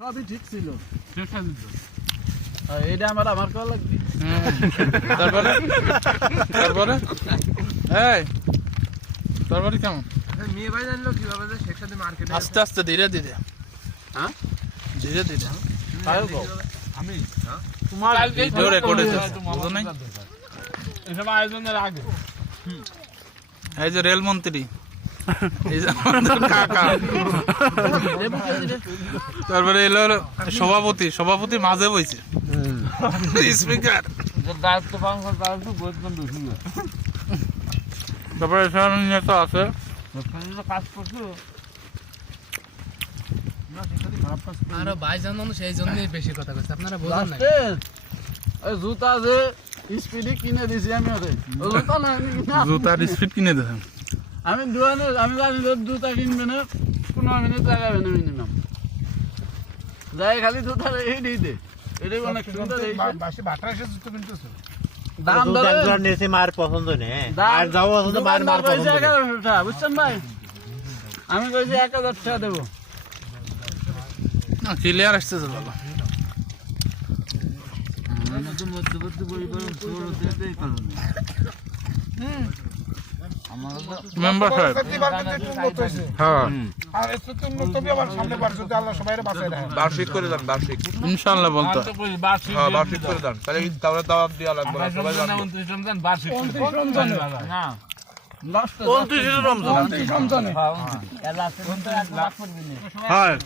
সবই ঠিক ছিল এটা আমার কল লাগবে। তারপরে তারপরে এই তারপরে কেমন মেয়ে ভাই জানলো কিভাবে যে শেখ সাথে মার্কেটে আস্তে আস্তে ধীরে ধীরে হ্যাঁ ধীরে ধীরে আমি তোমার ভিডিও রেকর্ড হয়েছে বুঝো নাই এসব আয়োজনের আগে এই যে রেলমন্ত্রী এই যে আমাদের কাকা তারপরে এলো সভাপতি মাঝে বইছে স্পিকার দায়িত্ব পালন করে তারা একটু বৈধন বেশি তারপরে এখানে নেতা আছে কাজ করছো না সেটা খারাপ কাজ আরো ভাইজান মানুষ সেই জন্যই বেশি কথা কইছে আপনারা বোঝেন না ওই জুতা যে স্পিডে কিনে দিছি আমি ওরে ওই জুতা না জুতার স্পিড কিনে দেন আমি দোকানে আমি জানি যে জুতা কিনবে না 15 মিনিট লাগাবে না মিনিমাম যাই খালি জুতা এই দিয়ে দে এটা অনেক সুন্দর এই বাসে বাটা এসে জুতো কিনতেছো দাম ধরে নেছে মার পছন্দ নেই আর যাও পছন্দ মার মার পছন্দ নেই বুঝছেন ভাই আমি কইছি 1000 টাকা দেবো না ক্লিয়ার আসতেছে বাবা মধ্যবর্তী পরিবার পুরোটাই কারণ মেম্বার সাহেব হ্যাঁ আর এত তো উন্নত হবে আবার সামনে বার যদি আল্লাহ সবাইরে বাঁচায় রাখে বার্ষিক করে দেন বার্ষিক ইনশাআল্লাহ বলতো হ্যাঁ বার্ষিক করে দেন তাহলে তাহলে দাওয়াত দেওয়া লাগবে না সবাই জানবে। না লাস্ট 29 রমজান রমজানে এলা 1 লাখ করবি না হ্যাঁ